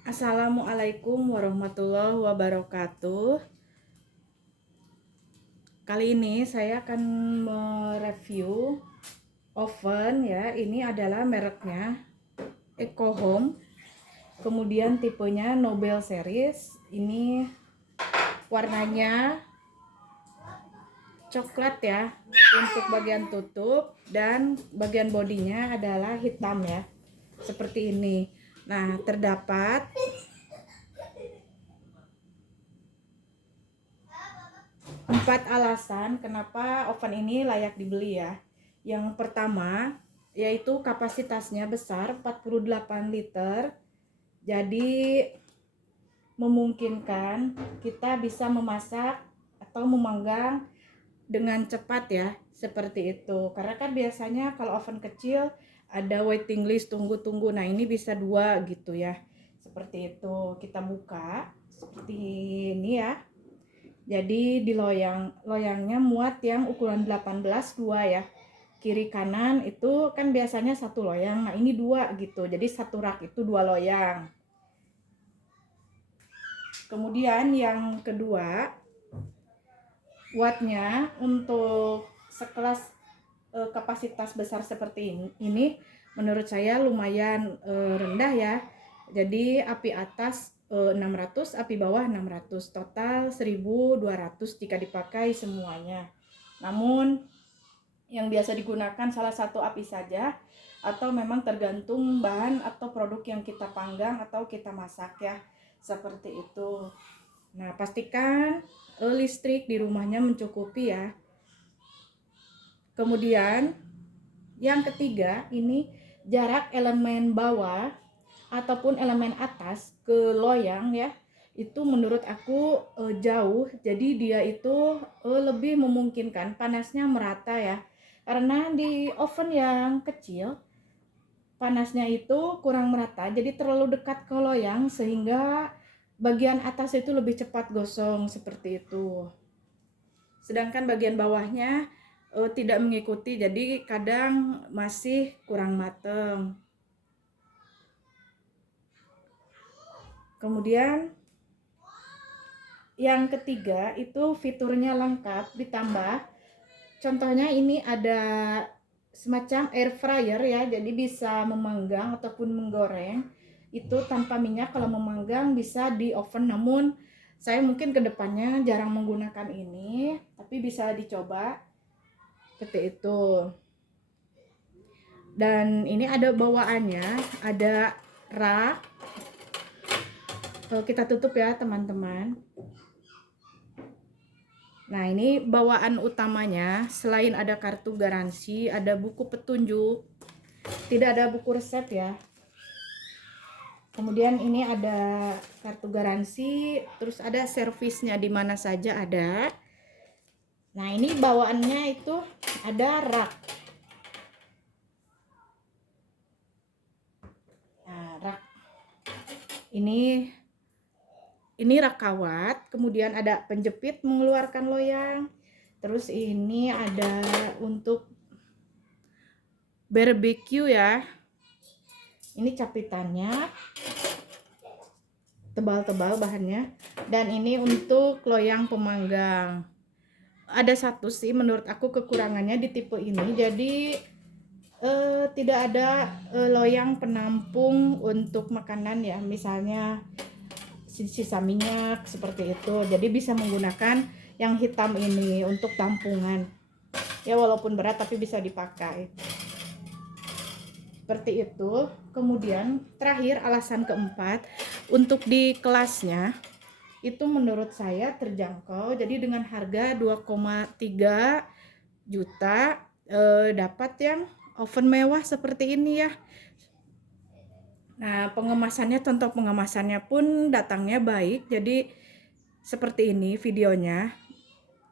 Assalamualaikum warahmatullahi wabarakatuh. Kali ini saya akan mereview oven ya. Ini adalah mereknya Eco Home. Kemudian tipenya Nobel Series. Ini warnanya coklat ya untuk bagian tutup, dan bagian bodinya adalah hitam ya. Seperti ini. Nah, terdapat 4 alasan kenapa oven ini layak dibeli ya. Yang pertama, yaitu kapasitasnya besar 48 liter. Jadi memungkinkan kita bisa memasak atau memanggang dengan cepat ya, seperti itu. Karena kan biasanya kalau oven kecil ada waiting list, tunggu-tunggu. Nah, ini bisa 2 gitu ya. Seperti itu. Kita buka seperti ini ya. Jadi di loyangnya muat yang ukuran 18 2 ya. Kiri kanan itu kan biasanya satu loyang. Nah, ini 2 gitu. Jadi satu rak itu 2 loyang. Kemudian yang kedua, wattnya untuk sekelas kapasitas besar seperti ini menurut saya lumayan rendah ya. Jadi api atas 600, api bawah 600, total 1200 jika dipakai semuanya. Namun yang biasa digunakan salah satu api saja, atau memang tergantung bahan atau produk yang kita panggang atau kita masak ya, seperti itu. Nah, pastikan listrik di rumahnya mencukupi ya. Kemudian yang ketiga, ini jarak elemen bawah ataupun elemen atas ke loyang ya, itu menurut aku jauh. Jadi dia itu lebih memungkinkan panasnya merata ya. Karena di oven yang kecil panasnya itu kurang merata, jadi terlalu dekat ke loyang sehingga bagian atas itu lebih cepat gosong seperti itu. Sedangkan bagian bawahnya tidak mengikuti, jadi kadang masih kurang mateng. Kemudian yang ketiga itu fiturnya lengkap, ditambah contohnya ini ada semacam air fryer ya, jadi bisa memanggang ataupun menggoreng itu tanpa minyak. Kalau memanggang bisa di oven, namun saya mungkin kedepannya jarang menggunakan ini, tapi bisa dicoba seperti itu. Dan ini ada bawaannya, ada rak. Kita tutup ya teman-teman. Nah, ini bawaan utamanya. Selain ada kartu garansi, ada buku petunjuk, tidak ada buku resep ya. Kemudian ini ada kartu garansi, terus ada servisnya di mana saja ada. Nah, ini bawaannya itu ada rak. Nah, rak ini rak kawat, kemudian ada penjepit mengeluarkan loyang. Terus ini ada untuk barbecue ya. Ini capitannya, tebal-tebal bahannya. Dan ini untuk loyang pemanggang. Ada satu sih menurut aku kekurangannya di tipe ini, jadi tidak ada loyang penampung untuk makanan ya, misalnya sisa minyak seperti itu. Jadi bisa menggunakan yang hitam ini untuk tampungan ya, walaupun berat tapi bisa dipakai seperti itu. Kemudian terakhir, alasan keempat, untuk di kelasnya itu menurut saya terjangkau. Jadi dengan harga 2,3 juta dapat yang oven mewah seperti ini ya. Nah, pengemasannya, contoh pengemasannya pun datangnya baik. Jadi seperti ini videonya.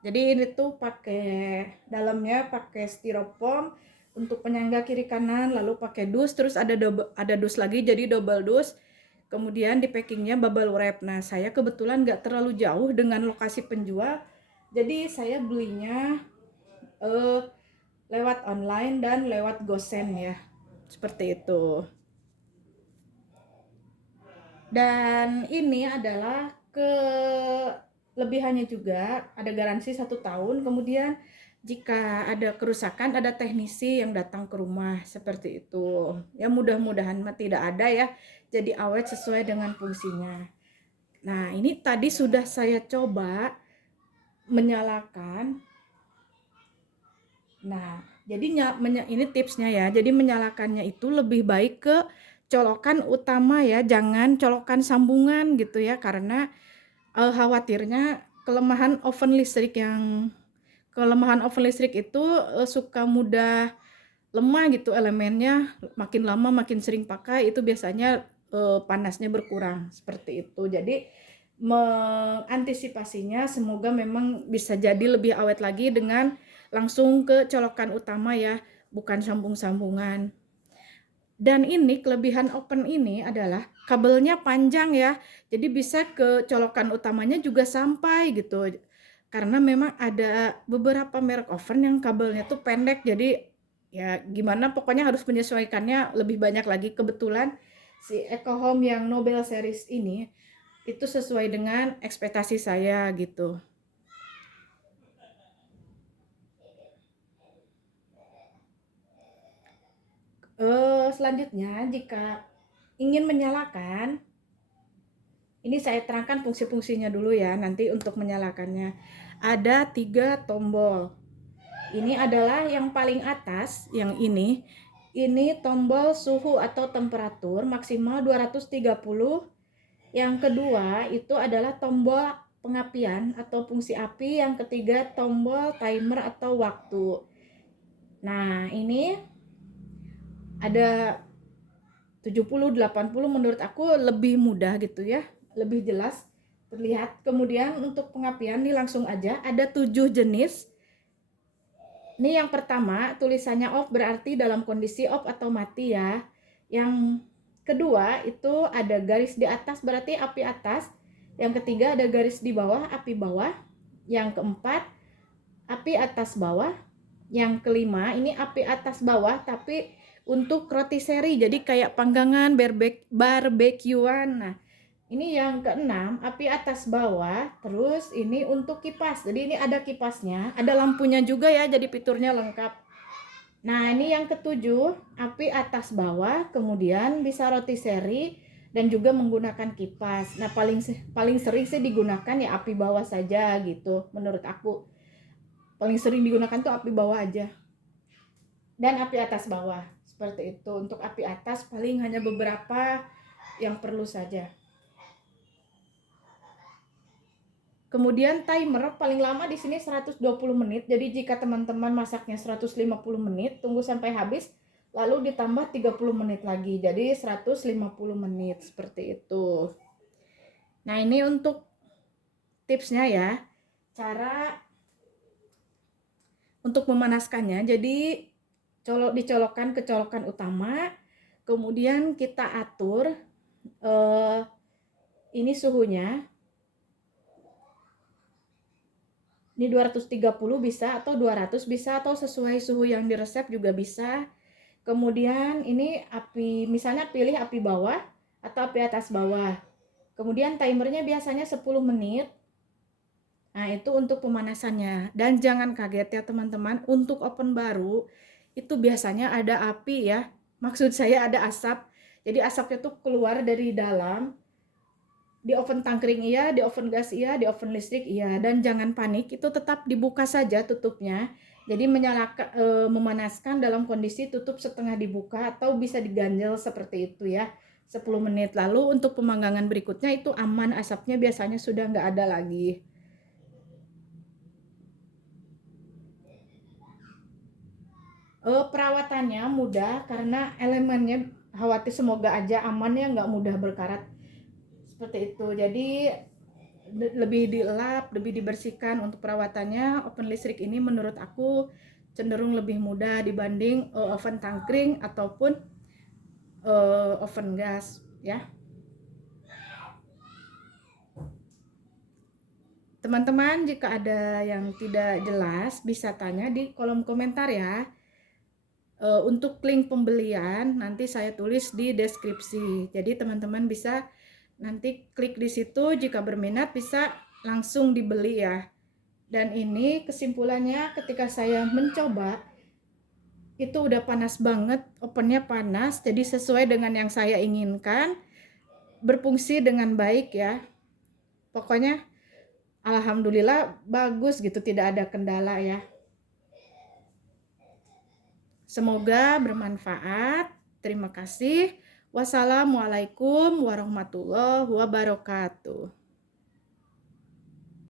Jadi ini tuh pakai dalamnya pakai styrofoam untuk penyangga kiri kanan, lalu pakai dus, terus ada dus lagi, jadi double dus. Kemudian di packingnya bubble wrap. Nah, saya kebetulan nggak terlalu jauh dengan lokasi penjual, jadi saya belinya lewat online dan lewat GoSend ya, seperti itu. Dan ini adalah kelebihannya juga, ada garansi 1 tahun. Kemudian jika ada kerusakan, ada teknisi yang datang ke rumah, seperti itu. Ya mudah-mudahan tidak ada ya, jadi awet sesuai dengan fungsinya. Nah, ini tadi sudah saya coba menyalakan. Nah, jadi ini tipsnya ya. Jadi menyalakannya itu lebih baik ke colokan utama ya, jangan colokan sambungan gitu ya, karena khawatirnya kelemahan oven listrik itu suka mudah lemah gitu elemennya, makin lama makin sering pakai itu biasanya panasnya berkurang seperti itu. Jadi mengantisipasinya semoga memang bisa jadi lebih awet lagi dengan langsung ke colokan utama ya, bukan sambung-sambungan. Dan ini kelebihan oven ini adalah kabelnya panjang ya, jadi bisa ke colokan utamanya juga sampai gitu. Karena memang ada beberapa merek oven yang kabelnya tuh pendek, jadi ya gimana pokoknya harus menyesuaikannya lebih banyak lagi. Kebetulan si EcoHome yang Nobel Series ini itu sesuai dengan ekspektasi saya gitu. Selanjutnya jika ingin menyalakan, ini saya terangkan fungsi-fungsinya dulu ya, nanti untuk menyalakannya. Ada 3 tombol. Ini adalah yang paling atas, yang ini tombol suhu atau temperatur maksimal 230. Yang kedua itu adalah tombol pengapian atau fungsi api. Yang ketiga tombol timer atau waktu. Nah, ini ada 70, 80, menurut aku lebih mudah gitu ya, lebih jelas terlihat. Kemudian untuk pengapian ini langsung aja, ada 7 jenis. Ini yang pertama tulisannya off, berarti dalam kondisi off atau mati ya. Yang kedua itu ada garis di atas, berarti api atas. Yang ketiga ada garis di bawah, api bawah. Yang keempat api atas bawah. Yang kelima ini api atas bawah tapi untuk rotisserie, jadi kayak panggangan barbekyuan. Nah, ini yang keenam api atas bawah. Terus ini untuk kipas, jadi ini ada kipasnya, ada lampunya juga ya, jadi fiturnya lengkap. Nah, ini yang ketujuh api atas bawah, kemudian bisa rotisserie dan juga menggunakan kipas. Nah, paling sering sih digunakan ya api bawah saja gitu, menurut aku paling sering digunakan tuh api bawah aja dan api atas bawah, seperti itu. Untuk api atas paling hanya beberapa yang perlu saja. Kemudian timer paling lama di sini 120 menit. Jadi jika teman-teman masaknya 150 menit, tunggu sampai habis, lalu ditambah 30 menit lagi. Jadi 150 menit seperti itu. Nah, ini untuk tipsnya ya. Cara untuk memanaskannya. Jadi dicolokkan ke colokan utama, kemudian kita atur ini suhunya. Ini 230 bisa, atau 200 bisa, atau sesuai suhu yang diresep juga bisa. Kemudian ini api, misalnya pilih api bawah atau api atas bawah. Kemudian timernya biasanya 10 menit. Nah, itu untuk pemanasannya. Dan jangan kaget ya teman-teman, untuk oven baru itu biasanya ada api ya. Maksud saya ada asap. Jadi asapnya tuh keluar dari dalam. Di oven tangkring iya, di oven gas iya, di oven listrik iya. Dan jangan panik, itu tetap dibuka saja tutupnya. Jadi memanaskan dalam kondisi tutup setengah dibuka atau bisa diganjel seperti itu ya. 10 menit. Lalu untuk pemanggangan berikutnya itu aman, asapnya biasanya sudah nggak ada lagi. Perawatannya mudah karena elemennya, khawatir semoga aja aman ya, nggak mudah berkarat seperti itu. Jadi lebih dielap, lebih dibersihkan. Untuk perawatannya oven listrik ini menurut aku cenderung lebih mudah dibanding oven tangkring ataupun oven gas ya. Teman-teman, jika ada yang tidak jelas bisa tanya di kolom komentar ya. Untuk link pembelian nanti saya tulis di deskripsi, jadi teman-teman bisa Nanti klik di situ, jika berminat bisa langsung dibeli ya. Dan ini kesimpulannya, ketika saya mencoba itu udah panas banget, ovennya panas, jadi sesuai dengan yang saya inginkan, berfungsi dengan baik ya. Pokoknya alhamdulillah bagus gitu, tidak ada kendala ya. Semoga bermanfaat. Terima kasih. Wassalamualaikum warahmatullahi wabarakatuh.